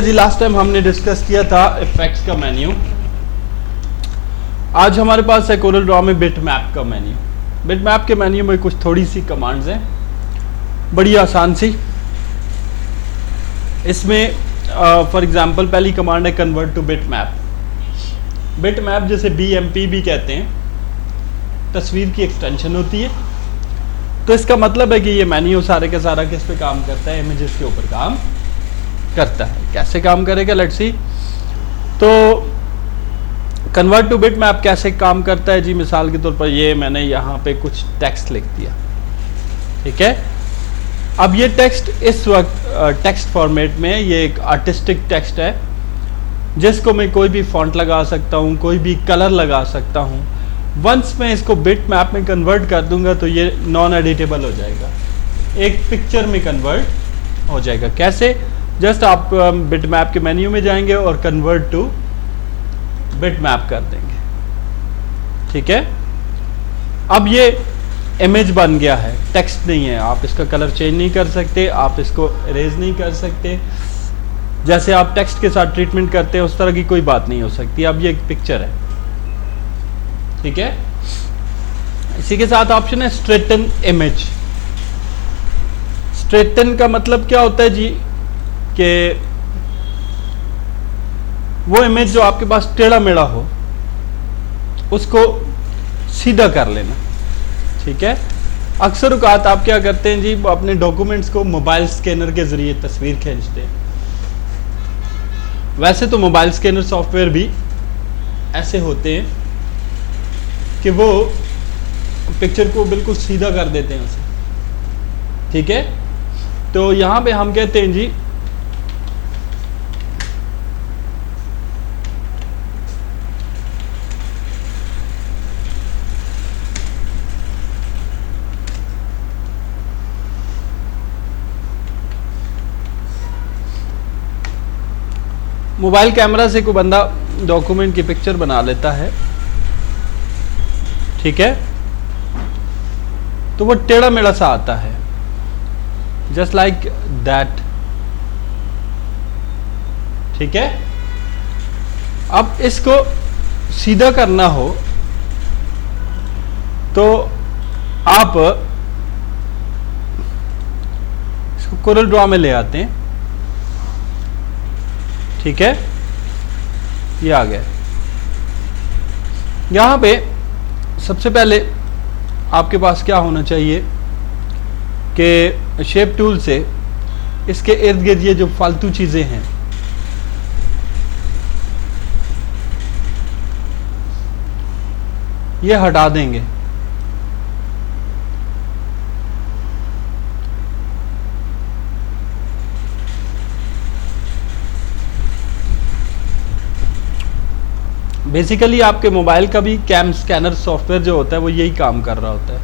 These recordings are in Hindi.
जी लास्ट टाइम हमने डिस्कस किया था इफेक्ट्स का मेन्यू। आज हमारे पास है कोरल ड्रॉ में बिट मैप का मेन्यू। बिट मैप के मेन्यू में कुछ थोड़ी सी कमांड्स हैं, बड़ी आसान सी। इसमें फॉर एग्जांपल पहली कमांड है convert two bit map. Bit map जैसे BMP भी कहते हैं, तस्वीर की एक्सटेंशन होती है। तो इसका मतलब है कि ये मेन्यू सारे का सारा किस पे काम करता है, इमेजेस के ऊपर काम करता है। कैसे काम करेगा, लेट्स सी। तो कन्वर्ट टू बिट मैप कैसे काम करता है जी, मिसाल के तौर पर ये मैंने यहाँ पे कुछ टेक्स्ट लिख दिया, ठीक है। अब ये टेक्स्ट इस वक्त टेक्स्ट फॉर्मेट में, ये एक आर्टिस्टिक टेक्स्ट है जिसको मैं कोई भी फॉन्ट लगा सकता हूँ, कोई भी कलर लगा सकता हूँ। वंस मैं इसको बिट मैप में कन्वर्ट कर दूंगा तो ये नॉन एडिटेबल हो जाएगा, एक पिक्चर में कन्वर्ट हो जाएगा। कैसे, जस्ट आप बिट मैप के मेन्यू में जाएंगे और कन्वर्ट टू बिट मैप कर देंगे, ठीक है। अब ये इमेज बन गया है, टेक्स्ट नहीं है। आप इसका कलर चेंज नहीं कर सकते, आप इसको इरेज नहीं कर सकते। जैसे आप टेक्स्ट के साथ ट्रीटमेंट करते हैं उस तरह की कोई बात नहीं हो सकती। अब ये एक पिक्चर है, ठीक है। इसी के साथ ऑप्शन है स्ट्रेटन इमेज। स्ट्रेटन का मतलब क्या होता है जी, कि वो इमेज जो आपके पास टेढ़ा मेढ़ा हो उसको सीधा कर लेना, ठीक है। अक्सर औकात आप क्या करते हैं जी, वो अपने डॉक्यूमेंट्स को मोबाइल स्कैनर के जरिए तस्वीर खींचते हैं। वैसे तो मोबाइल स्कैनर सॉफ्टवेयर भी ऐसे होते हैं कि वो पिक्चर को बिल्कुल सीधा कर देते हैं उसे, ठीक है। तो यहां पे हम कहते हैं जी मोबाइल कैमरा से कोई बंदा डॉक्यूमेंट की पिक्चर बना लेता है, ठीक है। तो वो टेढ़ा मेढ़ा सा आता है, जस्ट लाइक दैट, ठीक है। अब इसको सीधा करना हो तो आप इसको कोरल ड्रॉ में ले आते हैं, ठीक है। ये आ गया। यहां पे सबसे पहले आपके पास क्या होना चाहिए कि शेप टूल से इसके इर्द गिर्द ये जो फालतू चीजें हैं ये हटा देंगे। बेसिकली आपके मोबाइल का भी कैम स्कैनर सॉफ्टवेयर जो होता है वो यही काम कर रहा होता है।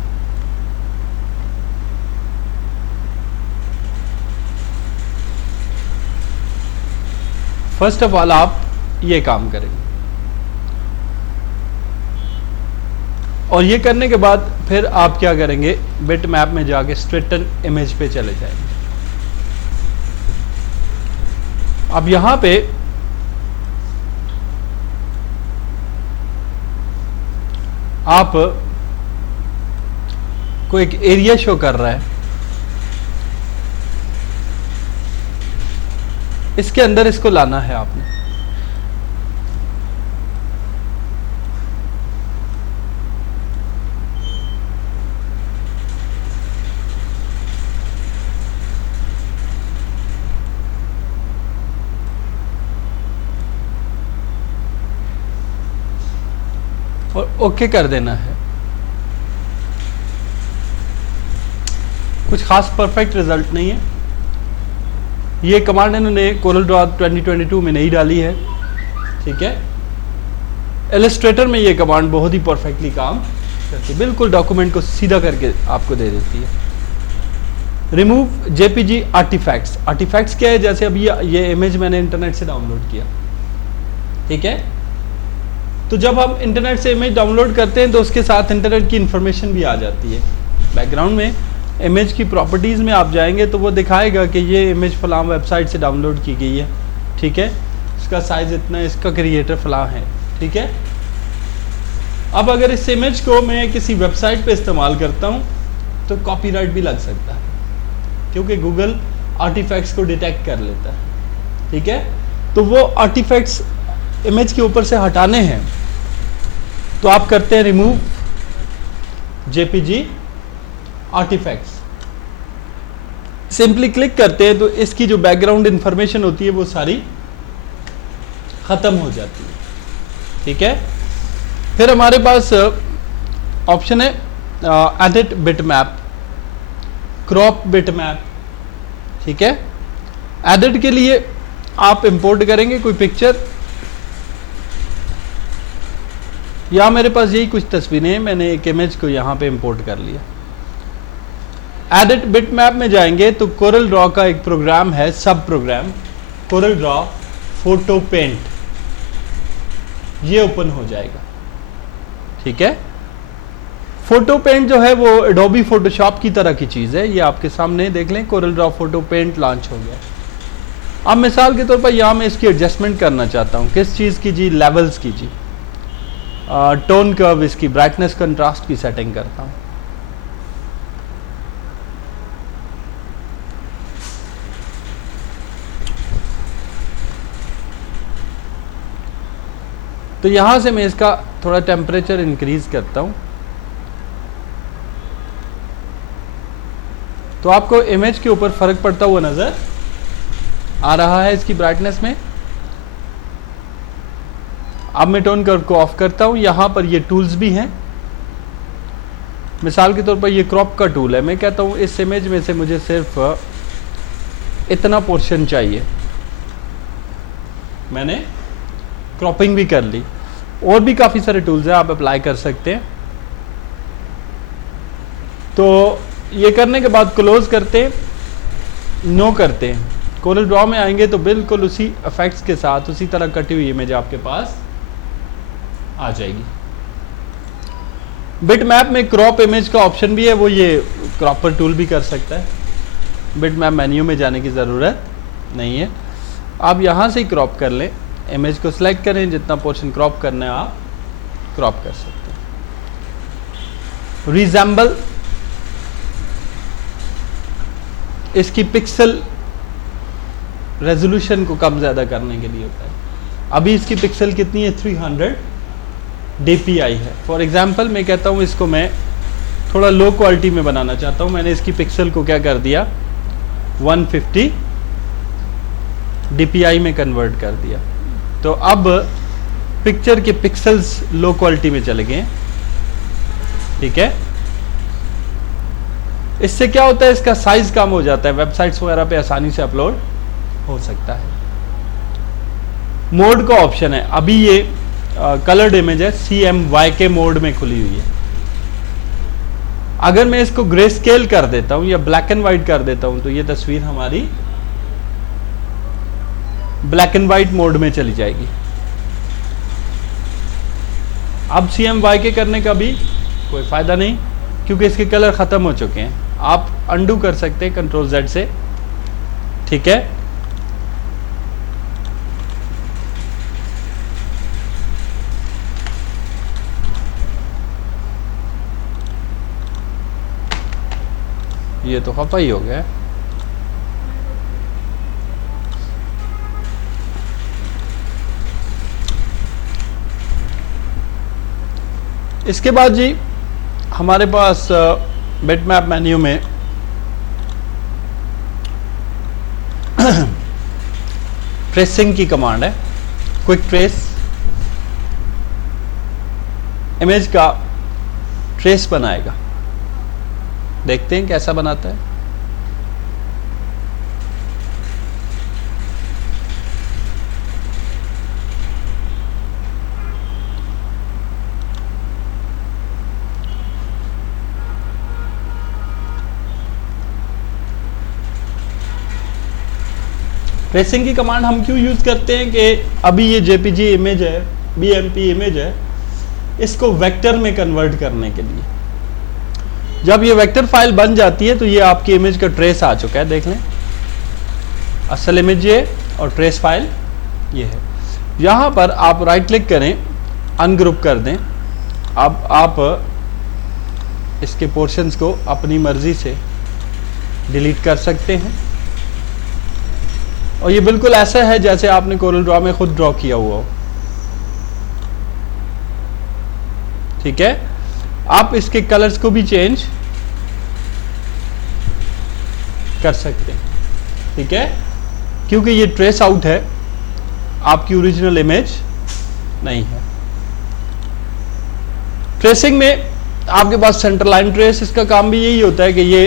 फर्स्ट ऑफ ऑल आप ये काम करेंगे और ये करने के बाद फिर आप क्या करेंगे, बिट मैप में जाके स्ट्रेटन इमेज पे चले जाएंगे। अब यहां पे आप को एक एरिया शो कर रहा है, इसके अंदर इसको लाना है आपने। और ओके कर देना है। कुछ खास परफेक्ट रिजल्ट नहीं है। ये कमांड इन्होंने कोरल ड्रॉ 2022 में नहीं डाली है, ठीक है। इलस्ट्रेटर में ये कमांड बहुत ही परफेक्टली काम करती है, बिल्कुल डॉक्यूमेंट को सीधा करके आपको दे देती है। Remove JPG artefacts. आर्टिफैक्ट्स क्या है, जैसे अभी ये इमेज मैंने इंटरनेट से डाउनलोड किया, ठीक है। तो जब हम इंटरनेट से इमेज डाउनलोड करते हैं तो उसके साथ इंटरनेट की इंफॉर्मेशन भी आ जाती है। बैकग्राउंड में इमेज की प्रॉपर्टीज़ में आप जाएंगे तो वो दिखाएगा कि ये इमेज फलां वेबसाइट से डाउनलोड की गई है, ठीक है, इसका साइज इतना, इसका क्रिएटर फलां है, ठीक है। अब अगर इस इमेज को मैं किसी वेबसाइट पे इस्तेमाल करता हूँ तो कॉपीराइट भी लग सकता है, क्योंकि गूगल आर्टिफैक्ट्स को डिटेक्ट कर लेता है, ठीक है। तो वो आर्टिफैक्ट्स इमेज के ऊपर से हटाने हैं तो आप करते हैं remove JPG artifacts, simply click करते हैं तो इसकी जो बैकग्राउंड इंफॉर्मेशन होती है वो सारी खत्म हो जाती है, ठीक है। फिर हमारे पास ऑप्शन है एडिट बिटमैप, क्रॉप बिटमैप, ठीक है। एडिट के लिए आप इंपोर्ट करेंगे कोई पिक्चर, या मेरे पास यही कुछ तस्वीरें हैं, मैंने एक इमेज को यहां पे इंपोर्ट कर लिया। एडिट बिटमैप में जाएंगे तो कोरल ड्रॉ का एक प्रोग्राम है, सब program Corel Draw Photo Paint, ये ओपन हो जाएगा, ठीक है। फोटो पेंट जो है वो एडोबी फोटोशॉप की तरह की चीज़ है, ये आपके सामने देख लें, Corel Draw Photo Paint launch हो गया। अब मिसाल के तौर पर यहाँ मैं इसकी एडजस्टमेंट करना चाहता हूँ, किस चीज़ की जी, लेवल्स की जी, टोन कर्व, इसकी ब्राइटनेस कंट्रास्ट की सेटिंग करता हूँ। तो यहां से मैं इसका थोड़ा टेम्परेचर इंक्रीज करता हूं, तो आपको इमेज के ऊपर फर्क पड़ता हुआ नजर आ रहा है इसकी ब्राइटनेस में। अब मैं टोन कर्व को ऑफ करता हूं। यहां पर ये टूल्स भी हैं, मिसाल के तौर पर ये क्रॉप का टूल है, मैं कहता हूं इस इमेज में से मुझे सिर्फ इतना पोर्शन चाहिए, मैंने क्रॉपिंग भी कर ली। और भी काफ़ी सारे टूल्स हैं, आप अप्लाई कर सकते हैं। तो ये करने के बाद क्लोज करते हैं, नो करते हैं, कोरल ड्रॉ में आएंगे तो बिल्कुल उसी इफेक्ट्स के साथ उसी तरह कटी हुई इमेज आपके पास आ जाएगी। बिटमैप में क्रॉप इमेज का ऑप्शन भी है, वो ये क्रॉपर टूल भी कर सकता है, बिटमैप मेन्यू में जाने की ज़रूरत नहीं है। आप यहाँ से ही क्रॉप कर लें, इमेज को सिलेक्ट करें, जितना पोर्शन क्रॉप करना है आप क्रॉप कर सकते हैं। रिजेंबल, इसकी पिक्सल रेजोल्यूशन को कम ज़्यादा करने के लिए होता है। अभी इसकी पिक्सल कितनी है, 300 dpi है। फॉर एग्जांपल मैं कहता हूँ इसको मैं थोड़ा लो क्वालिटी में बनाना चाहता हूँ, मैंने इसकी पिक्सल को क्या कर दिया, 150 dpi में कन्वर्ट कर दिया। तो अब पिक्चर के पिक्सल्स लो क्वालिटी में चले गए, ठीक है। इससे क्या होता है, इसका साइज कम हो जाता है, वेबसाइट्स वगैरह पे आसानी से अपलोड हो सकता है। मोड का ऑप्शन है, अभी ये कलर्ड इमेज है, CMYK मोड में खुली हुई है। अगर मैं इसको ग्रे स्केल कर देता हूं या ब्लैक एंड व्हाइट कर देता हूं तो ये तस्वीर हमारी ब्लैक एंड व्हाइट मोड में चली जाएगी। अब CMYK करने का भी कोई फायदा नहीं, क्योंकि इसके कलर खत्म हो चुके हैं। आप अंडू कर सकते हैं Ctrl Z से, ठीक है। ये तो खफा ही हो गया। इसके बाद जी हमारे पास बिटमैप मेन्यू में ट्रेसिंग की कमांड है, क्विक ट्रेस, इमेज का ट्रेस बनाएगा। देखते हैं कैसा बनाता है। ट्रेसिंग की कमांड हम क्यों यूज करते हैं कि अभी ये जेपीजी इमेज है, बीएमपी इमेज है, इसको वेक्टर में कन्वर्ट करने के लिए। जब ये वेक्टर फाइल बन जाती है तो ये आपकी इमेज का ट्रेस आ चुका है, देख लें, असल इमेज ये और ट्रेस फाइल ये है। यहाँ पर आप राइट क्लिक करें, अनग्रुप कर दें। अब आप इसके पोर्शंस को अपनी मर्जी से डिलीट कर सकते हैं और ये बिल्कुल ऐसा है जैसे आपने कोरल ड्रॉ में खुद ड्रॉ किया हुआ हो। ठीक है, आप इसके कलर्स को भी चेंज कर सकते हैं। ठीक है, क्योंकि ये ट्रेस आउट है, आपकी ओरिजिनल इमेज नहीं है। ट्रेसिंग में आपके पास सेंटर लाइन ट्रेस, इसका काम भी यही होता है कि ये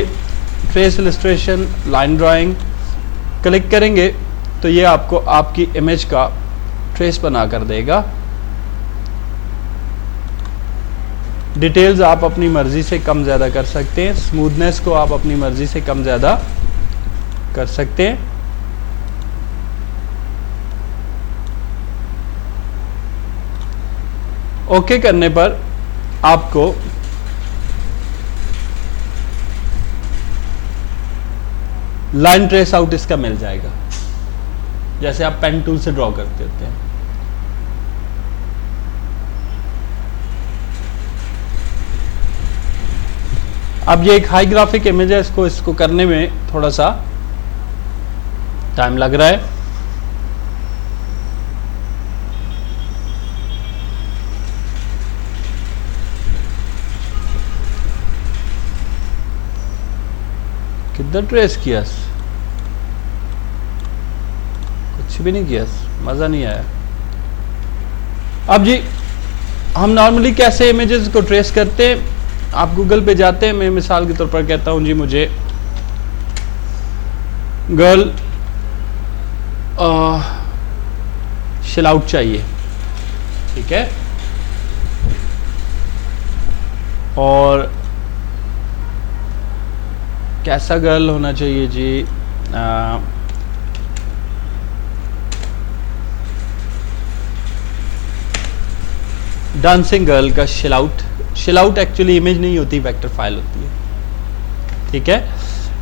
trace illustration, line drawing click करेंगे तो ये आपको आपकी इमेज का ट्रेस बना कर देगा। डिटेल्स आप अपनी मर्जी से कम ज़्यादा कर सकते हैं, स्मूथनेस को आप अपनी मर्जी से कम ज़्यादा कर सकते हैं। ओके करने पर आपको लाइन ट्रेस आउट इसका मिल जाएगा, जैसे आप पेन टूल से ड्रॉ करते होते हैं। अब ये एक हाई ग्राफिक इमेज है, इसको करने में थोड़ा सा टाइम लग रहा है। कितना ट्रेस किया, कुछ भी नहीं किया, मजा नहीं आया। अब जी हम नॉर्मली कैसे इमेजेस को ट्रेस करते हैं, आप गूगल पे जाते हैं, मैं मिसाल के तौर पर कहता हूं जी मुझे गर्ल शेल आउट चाहिए। ठीक है, और कैसा गर्ल होना चाहिए जी, डांसिंग गर्ल का shell out. Shell out actually image नहीं होती, वेक्टर फाइल होती है। ठीक है,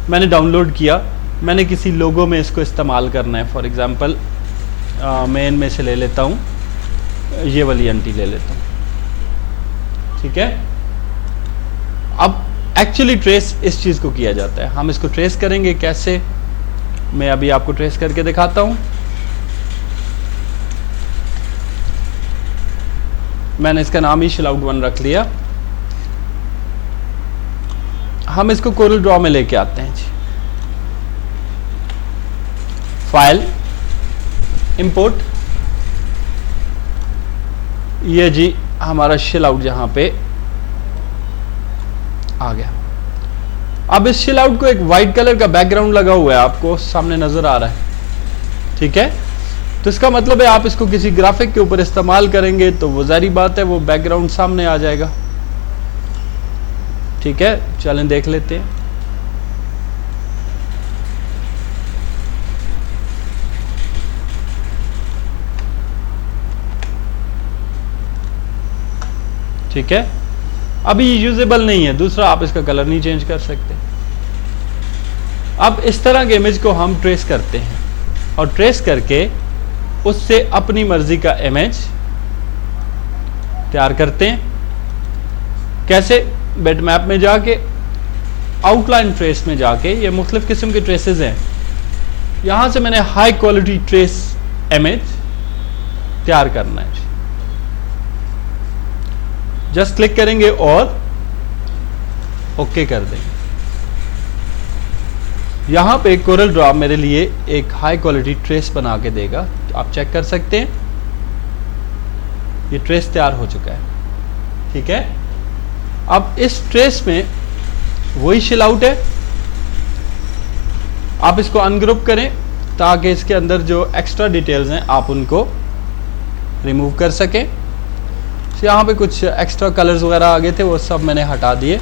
मैंने डाउनलोड किया, मैंने किसी लोगो में इसको इस्तेमाल करना है। फॉर एग्जांपल मैं इनमें से ले लेता हूँ, ये वाली आंटी ले लेता हूँ। ठीक है, अब एक्चुअली ट्रेस इस चीज़ को किया जाता है। हम इसको ट्रेस करेंगे कैसे, मैं अभी आपको ट्रेस करके दिखाता हूँ। मैंने इसका नाम ही शेल आउट 1 रख लिया। हम इसको कोरल ड्रॉ में लेके आते हैं जी, फाइल, इंपोर्ट, ये जी हमारा शेल आउट यहां पे आ गया। अब इस शेल आउट को एक वाइट कलर का बैकग्राउंड लगा हुआ है, आपको सामने नजर आ रहा है। ठीक है, तो इसका मतलब है आप इसको किसी ग्राफिक के ऊपर इस्तेमाल करेंगे तो वो जारी बात है वो बैकग्राउंड सामने आ जाएगा। ठीक है, चलें देख लेते हैं। ठीक है, अभी यूजेबल नहीं है। दूसरा, आप इसका कलर नहीं चेंज कर सकते। अब इस तरह के इमेज को हम ट्रेस करते हैं और ट्रेस करके उससे अपनी मर्जी का इमेज तैयार करते हैं। कैसे, बिटमैप में जाके, आउटलाइन ट्रेस में जाके, ये मुख्तलिफ किस्म के ट्रेसेस हैं, यहां से मैंने हाई क्वालिटी ट्रेस इमेज तैयार करना है। जस्ट क्लिक करेंगे और ओके कर देंगे। यहां पे कोरल ड्रॉ मेरे लिए एक हाई क्वालिटी ट्रेस बना के देगा, तो आप चेक कर सकते हैं ये ट्रेस तैयार हो चुका है। ठीक है, अब इस ट्रेस में वही शेल आउट है, आप इसको अनग्रुप करें ताकि इसके अंदर जो एक्स्ट्रा डिटेल्स हैं आप उनको रिमूव कर सकें। तो यहाँ पे कुछ एक्स्ट्रा कलर्स वगैरह आ गए थे, वो सब मैंने हटा दिए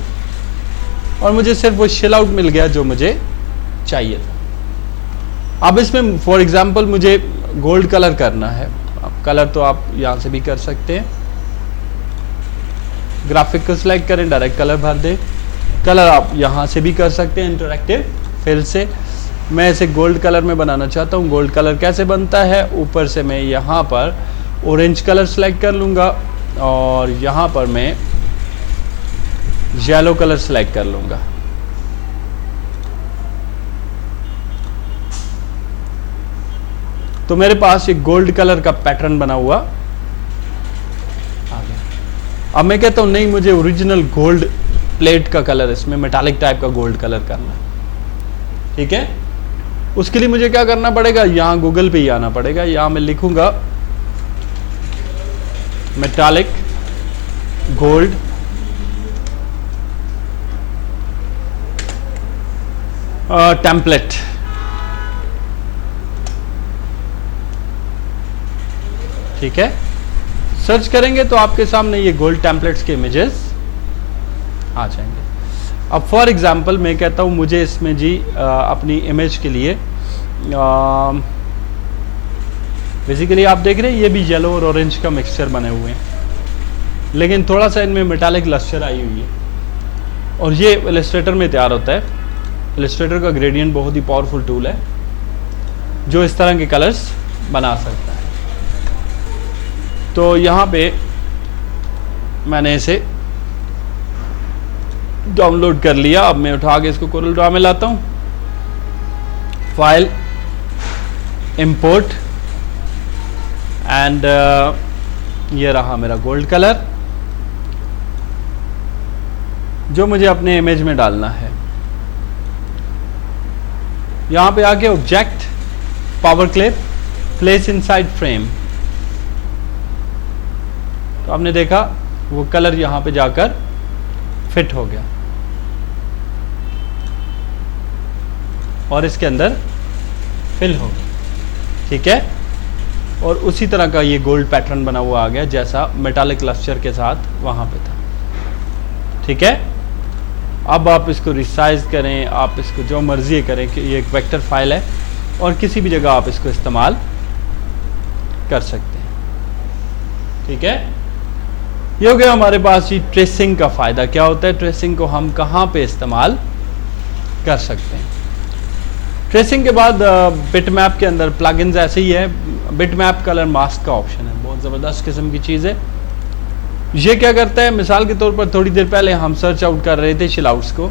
और मुझे सिर्फ वो शेल आउट मिल गया जो मुझे चाहिए था। अब इसमें फॉर एग्जांपल मुझे गोल्ड कलर करना है, अब कलर तो आप यहाँ से भी कर सकते हैं। ग्राफिक को सिलेक्ट करें, डायरेक्ट कलर भर दें। कलर आप यहाँ से भी कर सकते हैं इंटरैक्टिव फिल से। मैं इसे गोल्ड कलर में बनाना चाहता हूँ। गोल्ड कलर कैसे बनता है, ऊपर से मैं यहाँ पर ऑरेंज कलर सेलेक्ट कर लूँगा और यहाँ पर मैं येलो कलर सेलेक्ट कर लूँगा। तो मेरे पास एक गोल्ड कलर का पैटर्न बना हुआ आ गया। अब मैं कहता हूँ नहीं, मुझे ओरिजिनल गोल्ड प्लेट का कलर, इसमें मेटालिक टाइप का गोल्ड कलर करना है। ठीक है, उसके लिए मुझे क्या करना पड़ेगा, यहाँ गूगल पे ही आना पड़ेगा। यहाँ मैं लिखूंगा मेटालिक गोल्ड टेम्पलेट। ठीक है, सर्च करेंगे तो आपके सामने ये गोल्ड टेम्पलेट्स के इमेजेस आ जाएंगे। अब फॉर एग्जांपल मैं कहता हूँ मुझे इसमें जी अपनी इमेज के लिए बेसिकली आप देख रहे हैं ये भी येलो और ऑरेंज का मिक्सचर बने हुए हैं, लेकिन थोड़ा सा इनमें मेटालिक लस्टर आई हुई है और ये इलस्ट्रेटर में तैयार होता है। इलस्ट्रेटर का ग्रेडियंट बहुत ही पावरफुल टूल है जो इस तरह के कलर्स बना सकता है। तो यहाँ पे मैंने इसे डाउनलोड कर लिया। अब मैं उठा के इसको कोरल ड्रॉ में लाता हूँ, फाइल, इंपोर्ट एंड ये रहा मेरा गोल्ड कलर जो मुझे अपने इमेज में डालना है। यहाँ पे आके object, power clip, place inside frame. तो आपने देखा वो कलर यहाँ पे जाकर फिट हो गया और इसके अंदर फिल हो गया। ठीक है, और उसी तरह का ये गोल्ड पैटर्न बना हुआ आ गया जैसा मेटालिक लस्टर के साथ वहाँ पे था। ठीक है, अब आप इसको रिसाइज करें, आप इसको जो मर्जी करें कि ये एक वेक्टर फाइल है और किसी भी जगह आप इसको इस्तेमाल कर सकते हैं। ठीक है, ये हो गया हमारे पास ये ट्रेसिंग का फ़ायदा। क्या होता है, ट्रेसिंग को हम कहाँ पे इस्तेमाल कर सकते हैं। ट्रेसिंग के बाद बिटमैप के अंदर प्लगइन्स ऐसे ही है। बिटमैप कलर मास्क का ऑप्शन है, बहुत ज़बरदस्त किस्म की चीज़ है। ये क्या करता है, मिसाल के तौर पर थोड़ी देर पहले हम सर्च आउट कर रहे थे शिलआउट्स को।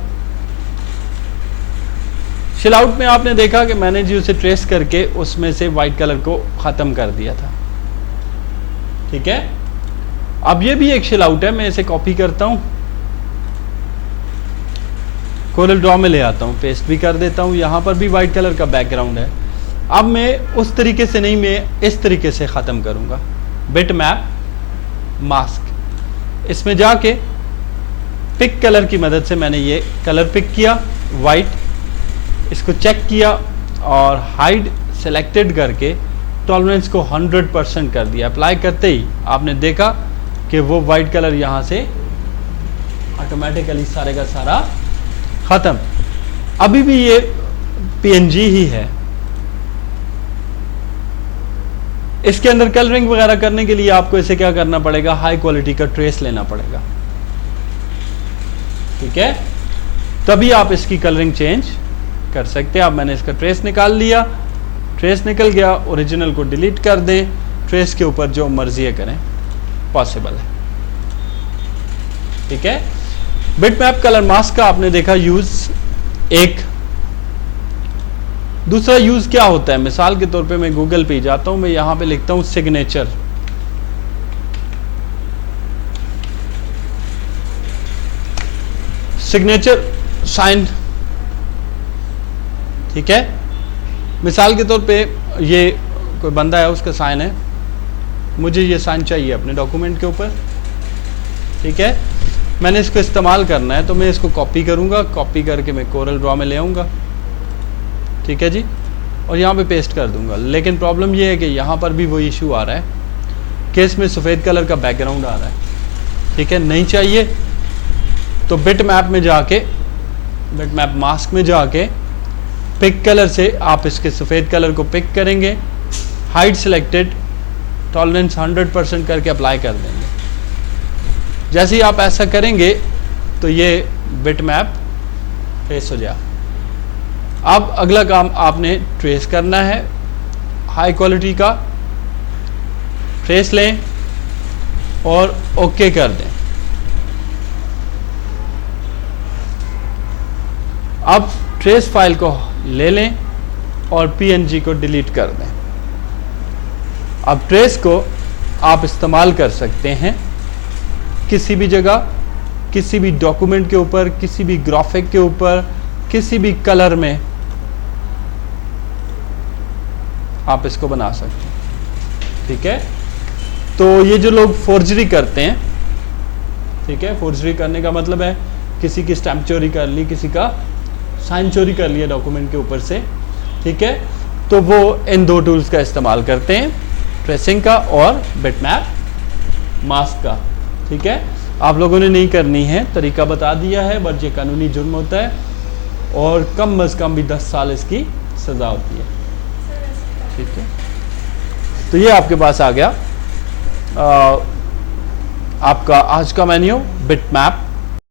शिलआउट में आपने देखा कि मैंने जी उसे ट्रेस करके उसमें से वाइट कलर को ख़त्म कर दिया था। ठीक है, अब ये भी एक शिलआउट है, मैं इसे कॉपी करता हूँ, कोरल ड्रॉ में ले आता हूँ, पेस्ट भी कर देता हूँ। यहाँ पर भी वाइट कलर का बैकग्राउंड है। अब मैं उस तरीके से नहीं, मैं इस तरीके से ख़त्म करूँगा। बिटमैप मास्क, इसमें जाके पिक कलर की मदद से मैंने ये कलर पिक किया वाइट, इसको चेक किया और हाइड सेलेक्टेड करके टॉलरेंस को 100% कर दिया। अप्लाई करते ही आपने देखा कि वो वाइट कलर यहाँ से ऑटोमेटिकली सारे का सारा ख़त्म। अभी भी ये PNG ही है। इसके अंदर कलरिंग वगैरह करने के लिए आपको इसे क्या करना पड़ेगा, हाई क्वालिटी का ट्रेस लेना पड़ेगा। ठीक है, तभी आप इसकी कलरिंग चेंज कर सकते हैं। अब मैंने इसका ट्रेस निकाल लिया, ट्रेस निकल गया, ओरिजिनल को डिलीट कर दें, ट्रेस के ऊपर जो मर्जी है करें, पॉसिबल है। ठीक है, बिटमैप कलर मास्क का आपने देखा यूज एक। दूसरा यूज क्या होता है, मिसाल के तौर पे मैं गूगल पे जाता हूं, मैं यहां पे लिखता हूं सिग्नेचर। Signature sign. ठीक है, मिसाल के तौर पे ये कोई बंदा है, उसका साइन है, मुझे ये साइन चाहिए अपने डॉक्यूमेंट के ऊपर। ठीक है, मैंने इसको इस्तेमाल करना है तो मैं इसको कॉपी करूंगा, कॉपी करके मैं कोरल ड्रॉ में ले आऊंगा। ठीक है जी, और यहाँ पे पेस्ट कर दूंगा। लेकिन प्रॉब्लम ये है कि यहाँ पर भी वो इशू आ रहा है कि इसमें सफ़ेद कलर का बैकग्राउंड आ रहा है। ठीक है, नहीं चाहिए तो बिटमैप में जाके, बिटमैप मास्क में जाके पिक कलर से आप इसके सफ़ेद कलर को पिक करेंगे, हाइड सिलेक्टेड, टॉलरेंस 100% करके अप्लाई कर देंगे। जैसे ही आप ऐसा करेंगे तो ये बिटमैप ट्रेस हो जाए। अब अगला काम आपने ट्रेस करना है, हाई क्वालिटी का ट्रेस लें और ओके कर दें। अब ट्रेस फाइल को ले लें और पीएनजी को डिलीट कर दें। अब ट्रेस को आप इस्तेमाल कर सकते हैं किसी भी जगह, किसी भी डॉक्यूमेंट के ऊपर, किसी भी ग्राफिक के ऊपर, किसी भी कलर में आप इसको बना सकते हैं। ठीक है, तो ये जो लोग फोर्जरी करते हैं, ठीक है, फोर्जरी करने का मतलब है किसी की स्टैम्प चोरी कर ली, किसी का साइन चोरी कर लिया डॉक्यूमेंट के ऊपर से, ठीक है, तो वो इन दो टूल्स का इस्तेमाल करते हैं, ट्रेसिंग का और बिटमैप मास्क का। ठीक है, आप लोगों ने नहीं करनी है, तरीका बता दिया है, बट ये कानूनी जुर्म होता है और कम अज़ कम भी 10 साल इसकी सज़ा होती है। ठीक है, तो ये आपके पास आ गया आपका आज का मेन्यू बिटमैप